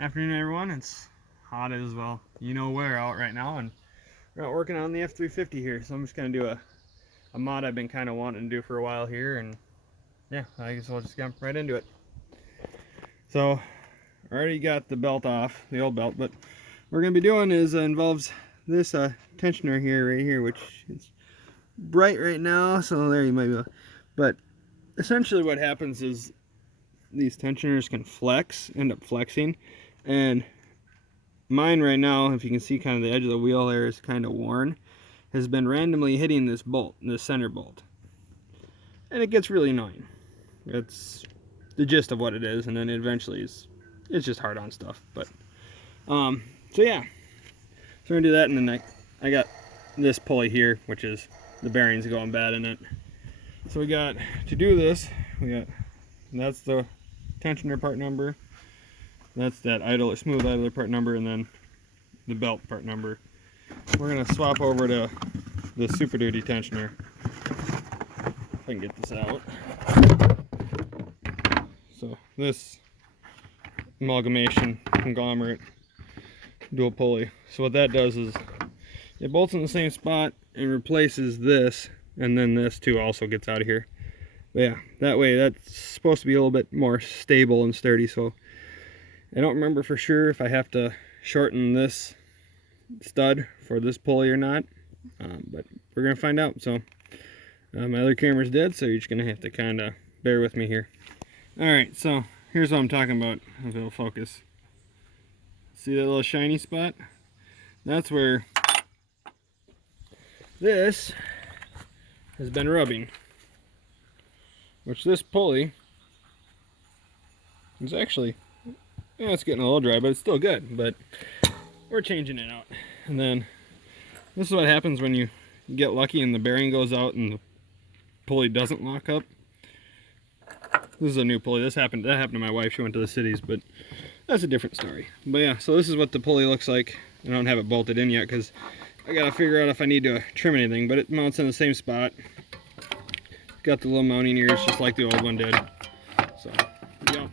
Afternoon, everyone. It's hot as well. You know where out right now, and we're out working on the F350 here. So I'm just gonna do a mod I've been kind of wanting to do for a while here, and yeah, I guess I'll just jump right into it. So I already got the belt off, the old belt, but what we're gonna be doing is involves this tensioner here, right here, which is bright right now. So there you might be, but essentially what happens is these tensioners can end up flexing, and mine right now, if you can see kind of the edge of the wheel there is kind of worn, has been randomly hitting this bolt, this center bolt, and it gets really annoying. It's the gist of what it is, and then eventually it's just hard on stuff. But so yeah, so we're gonna do that, and then I got this pulley here, which is the bearings going bad in it. So we got to do this, that's the tensioner part number, that's that smooth idler part number, and then the belt part number. We're gonna swap over to the Superduty tensioner. If I can get this out. So this amalgamation conglomerate dual pulley. So what that does is it bolts in the same spot and replaces this, and then this too also gets out of here. But yeah, that way that's supposed to be a little bit more stable and sturdy. So I don't remember for sure if I have to shorten this stud for this pulley or not, but we're gonna find out. So my other camera's dead, so you're just gonna have to kind of bear with me here. All right, so here's what I'm talking about. If it'll focus, see that little shiny spot? That's where this has been rubbing, which this pulley is actually, yeah, it's getting a little dry, but it's still good. But we're changing it out. And then this is what happens when you get lucky and the bearing goes out and the pulley doesn't lock up. This is a new pulley. That happened to my wife. She went to the cities, but that's a different story. But yeah, so this is what the pulley looks like. I don't have it bolted in yet because I gotta figure out if I need to trim anything, but it mounts in the same spot. Got the little mounting ears just like the old one did. So yeah.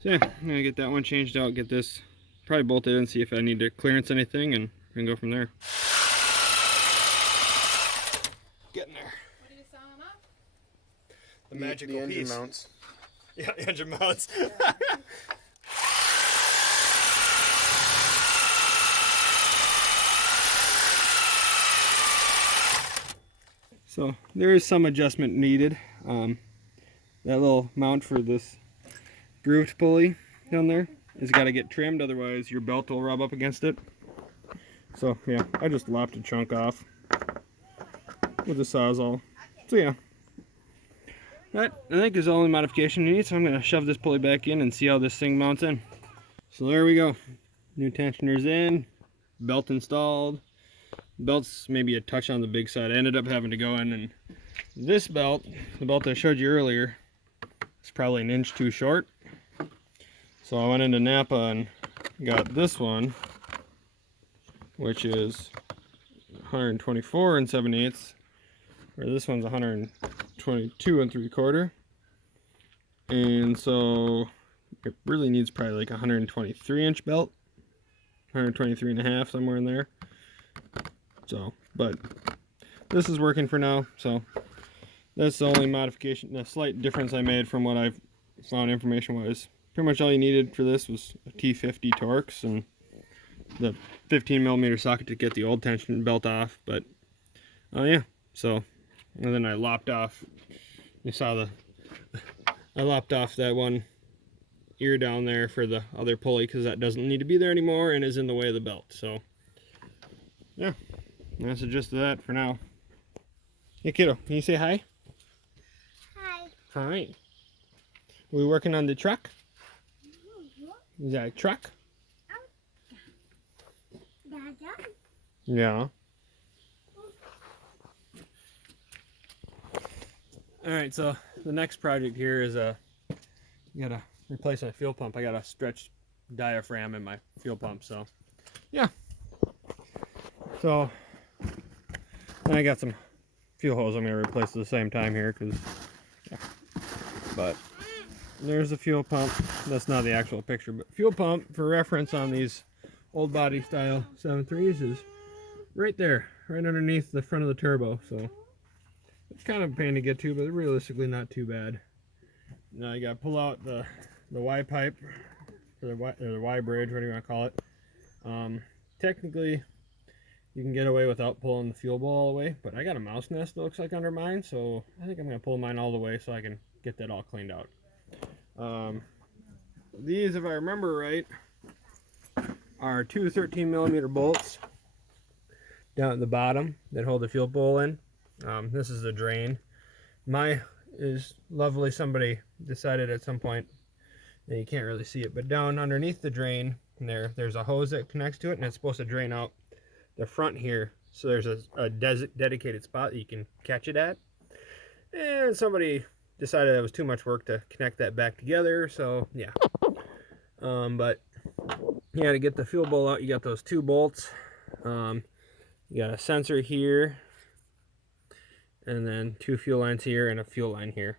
So yeah, I'm gonna get that one changed out, get this probably bolted in, see if I need to clearance anything, and we can go from there. Getting there. What are you selling them up? The magical engine piece. mounts. Yeah, the engine mounts. So there is some adjustment needed. That little mount for this grooved pulley down there has got to get trimmed, otherwise your belt will rub up against it. So yeah, I just lopped a chunk off with a sawzall. So yeah, that I think is the only modification you need. So I'm going to shove this pulley back in and see how this thing mounts in. So there we go. New tensioners in, belt installed. Belt's maybe a touch on the big side. I ended up having to go in, and this belt, the belt I showed you earlier, is probably an inch too short. So I went into Napa and got this one, which is 124 7/8, or this one's 122 3/4. And so it really needs probably like a 123-inch belt, 123.5, somewhere in there. So, but this is working for now, so that's the only modification, the slight difference I made from what I've found information-wise. Pretty much all you needed for this was a T50 Torx and the 15mm socket to get the old tension belt off. But yeah, so, and then I lopped off, you saw I lopped off that one ear down there for the other pulley because that doesn't need to be there anymore and is in the way of the belt. So yeah, that's the gist of that for now. Hey kiddo, can you say hi? Hi. Hi. We working on the truck? Is that a truck? Yeah. Alright, so the next project here is you gotta replace my fuel pump. I got a stretched diaphragm in my fuel pump, so yeah. So I got some fuel hose I'm gonna replace at the same time here, because yeah. But there's the fuel pump. That's not the actual picture, but fuel pump for reference on these old body style 7.3s is right there, right underneath the front of the turbo. So it's kind of a pain to get to, but realistically not too bad. Now you got to pull out the Y pipe, or the Y bridge, whatever you want to call it. Technically, you can get away without pulling the fuel bowl all the way, but I got a mouse nest that looks like under mine, so I think I'm going to pull mine all the way so I can get that all cleaned out. These, if I remember right, are two 13mm bolts down at the bottom that hold the fuel bowl in. This is the drain. My is lovely. Somebody decided at some point, and you can't really see it, but down underneath the drain there's a hose that connects to it, and it's supposed to drain out the front here. So there's a dedicated spot that you can catch it at, and somebody decided it was too much work to connect that back together. So yeah, but yeah, to get the fuel bowl out, you got those two bolts. You got a sensor here, and then two fuel lines here and a fuel line here.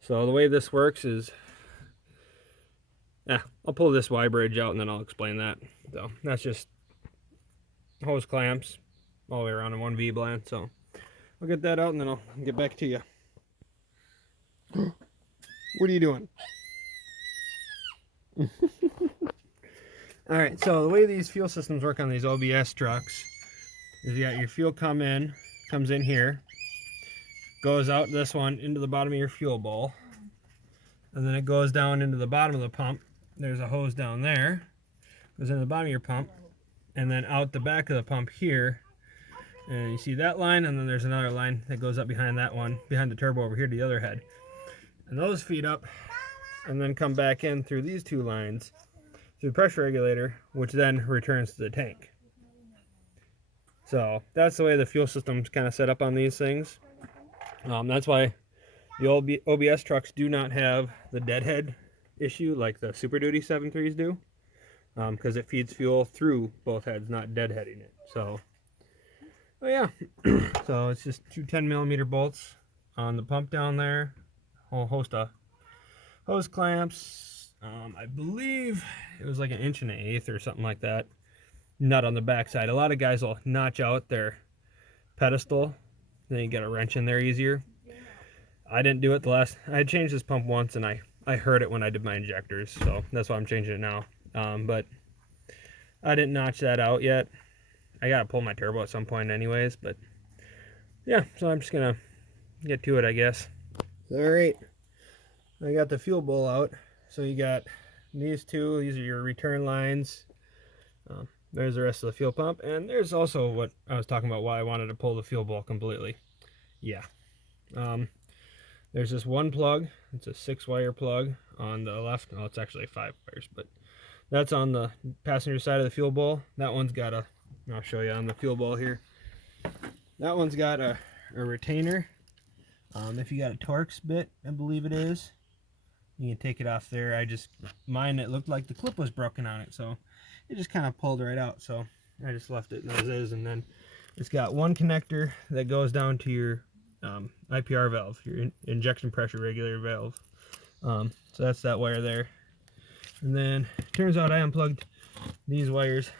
So the way this works is, I'll pull this Y bridge out and then I'll explain that. So that's just hose clamps all the way around in one V-bland. So I'll get that out and then I'll get back to you. What are you doing? Alright, so the way these fuel systems work on these OBS trucks is you got your fuel comes in here, goes out this one into the bottom of your fuel bowl, and then it goes down into the bottom of the pump. There's a hose down there, goes into the bottom of your pump, and then out the back of the pump here, and you see that line, and then there's another line that goes up behind that one, behind the turbo over here to the other head. And those feed up and then come back in through these two lines through the pressure regulator, which then returns to the tank. So that's the way the fuel system's kind of set up on these things. That's why the old OBS trucks do not have the deadhead issue like the Superduty 7.3s do, because it feeds fuel through both heads, not deadheading it. So, oh yeah, so it's just two 10mm bolts on the pump down there, whole host of hose clamps. I believe it was like 1 1/8 or something like that. Nut on the backside. A lot of guys will notch out their pedestal, then you get a wrench in there easier. I didn't do it I had changed this pump once and I heard it when I did my injectors, so that's why I'm changing it now. But I didn't notch that out yet. I gotta pull my turbo at some point anyways, but yeah, so I'm just gonna get to it, I guess. Alright, I got the fuel bowl out. So you got these two, these are your return lines. There's the rest of the fuel pump, and there's also what I was talking about, why I wanted to pull the fuel bowl completely. Yeah. There's this one plug. It's a 6-wire plug on the left. Oh, it's actually 5 wires, but that's on the passenger side of the fuel bowl. That one's got I'll show you on the fuel bowl here. That one's got a retainer. If you got a Torx bit, I believe it is, you can take it off there. Mine, it looked like the clip was broken on it, so it just kind of pulled right out. So I just left it as is, and then it's got one connector that goes down to your IPR valve, your injection pressure regulator valve. So that's that wire there. And then it turns out I unplugged these wires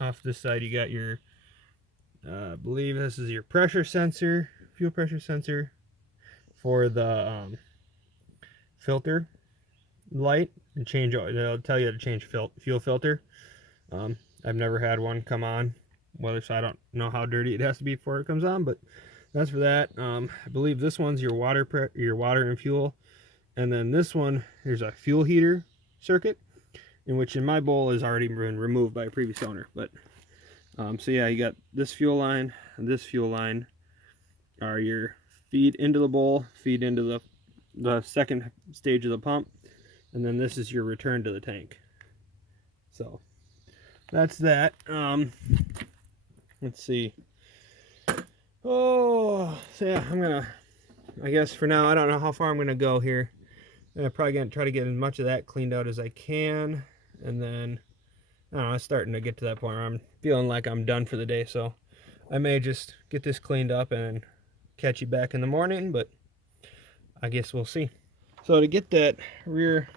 off this side. You got your, I believe this is your pressure sensor, fuel pressure sensor for the filter light, and change. They'll tell you to change fuel filter. I've never had one come on, so I don't know how dirty it has to be before it comes on, but that's for that. I believe this one's your water and fuel, and then this one, there's a fuel heater circuit, in which in my bowl has already been removed by a previous owner. But so yeah, you got this fuel line and this fuel line are your feed into the bowl, feed into the second stage of the pump, and then this is your return to the tank. So that's that. Let's see. Oh, so yeah, I guess for now, I don't know how far I'm gonna go here. I'm probably gonna try to get as much of that cleaned out as I can, and then I don't know, it's starting to get to that point where I'm feeling like I'm done for the day, so I may just get this cleaned up and catch you back in the morning, but I guess we'll see. So to get that rear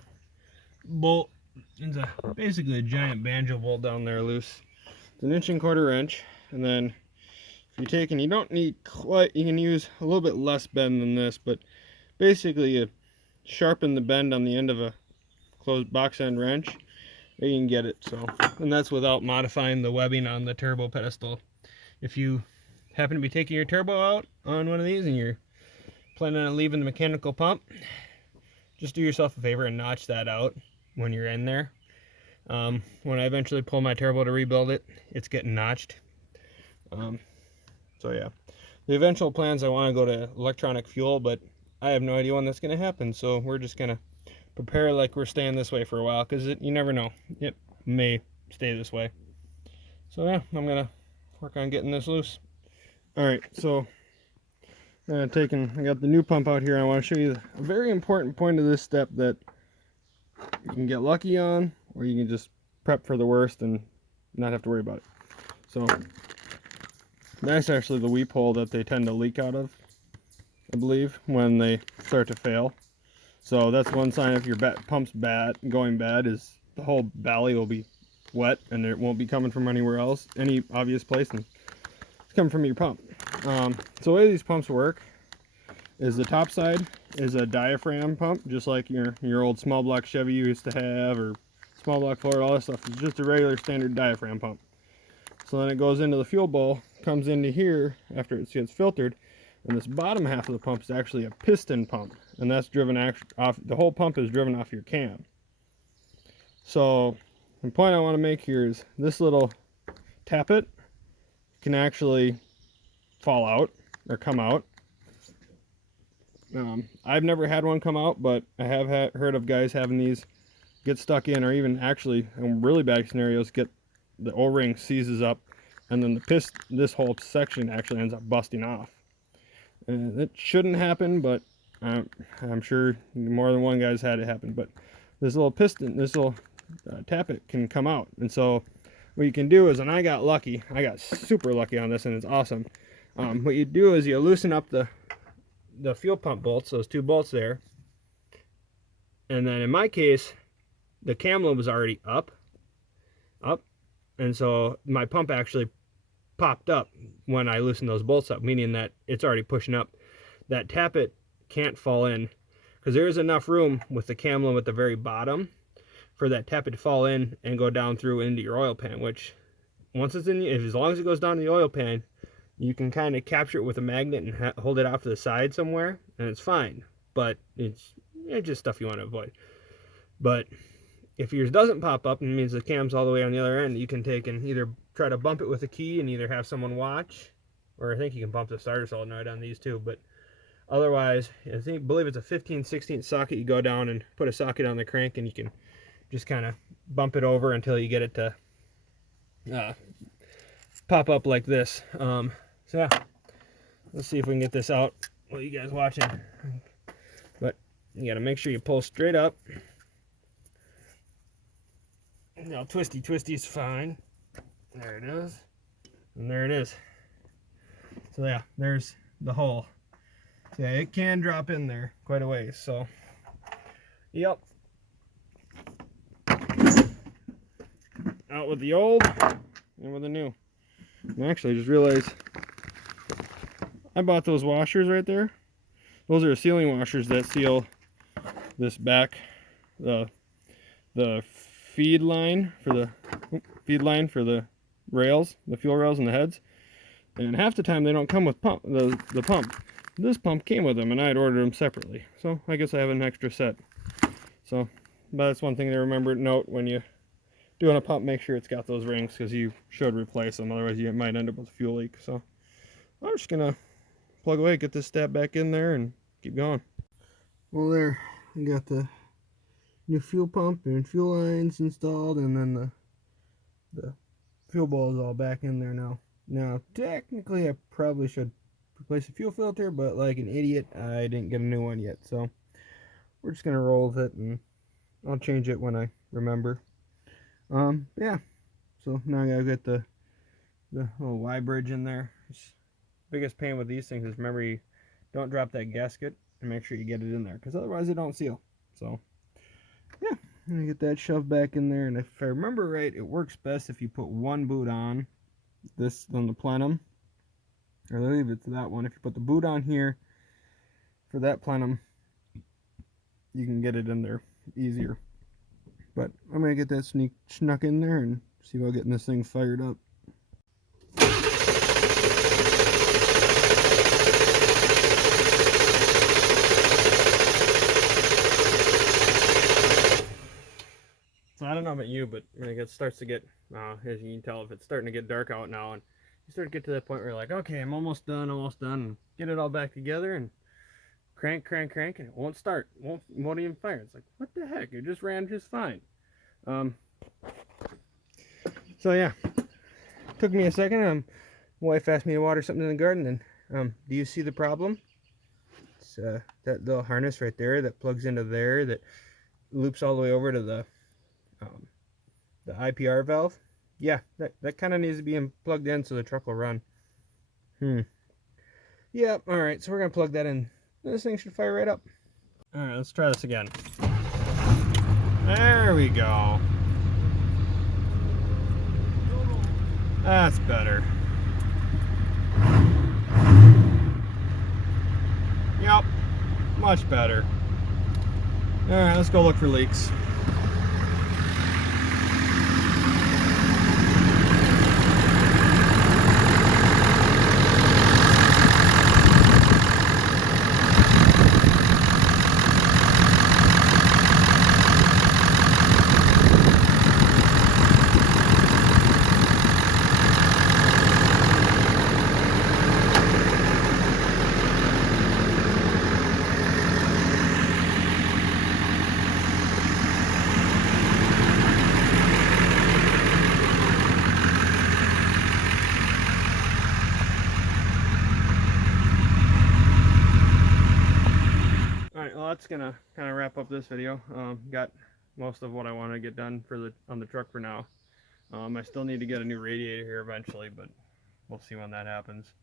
bolt, it's basically a giant banjo bolt down there loose. It's 1¼ inch, and then if you take, and you don't need quite, you can use a little bit less bend than this, but basically you sharpen the bend on the end of a closed box end wrench, and you can get it. So, and that's without modifying the webbing on the turbo pedestal. If you happen to be taking your turbo out on one of these and you're planning on leaving the mechanical pump, just do yourself a favor and notch that out when you're in there. When I eventually pull my turbo to rebuild it, it's getting notched. So yeah, the eventual plans, I want to go to electronic fuel, but I have no idea when that's going to happen. So we're just going to prepare like we're staying this way for a while, because you never know, it may stay this way. So yeah, I'm going to work on getting this loose. All right, so I got the new pump out here. I want to show you a very important point of this step that you can get lucky on, or you can just prep for the worst and not have to worry about it. So that's actually the weep hole that they tend to leak out of, I believe, when they start to fail. So that's one sign if your pump's going bad, is the whole valley will be wet and it won't be coming from anywhere else, any obvious place, and it's coming from your pump. So the way these pumps work is the top side is a diaphragm pump, just like your old small block Chevy you used to have, or small block Ford, all that stuff. It's just a regular standard diaphragm pump. So then it goes into the fuel bowl, comes into here after it gets filtered, and this bottom half of the pump is actually a piston pump, and that's driven off, the whole pump is driven off your cam. So the point I want to make here is this little tappet can actually fall out or come out. I've never had one come out, but I have heard of guys having these get stuck in, or even actually in really bad scenarios get the O-ring seizes up, and then this whole section actually ends up busting off. And it shouldn't happen, but I'm sure more than one guy's had it happen. But this little piston, this little tappet can come out, and so what you can do is, and I got lucky, I got super lucky on this, and it's awesome. What you do is you loosen up the fuel pump bolts, those two bolts there, and then in my case the cam lobe was already up, and so my pump actually popped up when I loosened those bolts up, meaning that it's already pushing up. That tappet can't fall in, because there is enough room with the cam lobe at the very bottom for that tappet to fall in and go down through into your oil pan, which once it's in, as long as it goes down to the oil pan, you can kind of capture it with a magnet and hold it off to the side somewhere, and it's fine. But it's just stuff you want to avoid. But if yours doesn't pop up, and it means the cam's all the way on the other end, you can take and either try to bump it with a key and either have someone watch, or I think you can bump the starter solenoid on these too. But otherwise, I believe it's a 15/16 socket. You go down and put a socket on the crank, and you can just kind of bump it over until you get it to pop up like this. So yeah, let's see if we can get this out while you guys watching. But you got to make sure you pull straight up. Now twisty is fine. There it is, and there it is. So yeah, there's the hole. So yeah, it can drop in there quite a ways. So yep, out with the old and with the new. And actually, I just realized I bought those washers right there. Those are sealing washers that seal this back, the feed line for the rails, the fuel rails and the heads. And half the time they don't come with the pump. This pump came with them, and I had ordered them separately. So I guess I have an extra set. So, but that's one thing to remember. Note when you doing a pump, make sure it's got those rings, because you should replace them. Otherwise, you might end up with a fuel leak. So I'm just gonna plug away, get this stab back in there, and keep going. Well, there we got the new fuel pump and fuel lines installed, and then the fuel bowl is all back in there now. Now, technically, I probably should replace the fuel filter, but like an idiot, I didn't get a new one yet. So we're just gonna roll with it, and I'll change it when I remember. Yeah. So now I gotta get the little Y bridge in there. Biggest pain with these things is, remember, you don't drop that gasket and make sure you get it in there, because otherwise it don't seal. So yeah, I'm gonna get that shoved back in there, and if I remember right, it works best if you put one boot on this on the plenum, or leave it to that one. If you put the boot on here for that plenum, you can get it in there easier. But I'm gonna get that snuck in there and see about getting this thing fired up. So I don't know about you, but when it starts to get, as you can tell, if it's starting to get dark out now, and you start to get to that point where you're like, okay, I'm almost done, and get it all back together, and crank, and it won't start, won't even fire. It's like, what the heck? It just ran just fine. So yeah, took me a second. Wife asked me to water something in the garden, and do you see the problem? It's that little harness right there that plugs into there, that loops all the way over to the IPR valve. Yeah, that kind of needs to be plugged in so the truck will run. Yep, alright, so we're going to plug that in. This thing should fire right up. Alright, let's try this again. There we go. That's better. Yep, much better. Alright, let's go look for leaks. That's gonna kind of wrap up this video. Got most of what I want to get done on the truck for now. I still need to get a new radiator here eventually, but we'll see when that happens.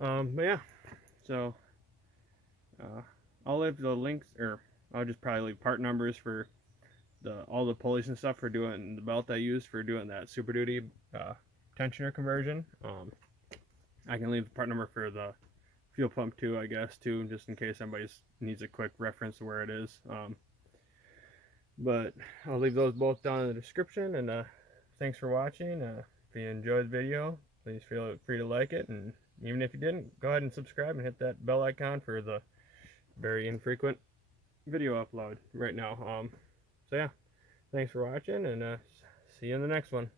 But yeah, so I'll leave the links, or I'll just probably leave part numbers for all the pulleys and stuff for doing the belt I use for doing that Superduty tensioner conversion. I can leave the part number for the fuel pump too, I guess, too, just in case somebody needs a quick reference to where it is. But I'll leave those both down in the description, and thanks for watching. If you enjoyed the video, please feel free to like it, and even if you didn't, go ahead and subscribe and hit that bell icon for the very infrequent video upload right now. So yeah, thanks for watching, and see you in the next one.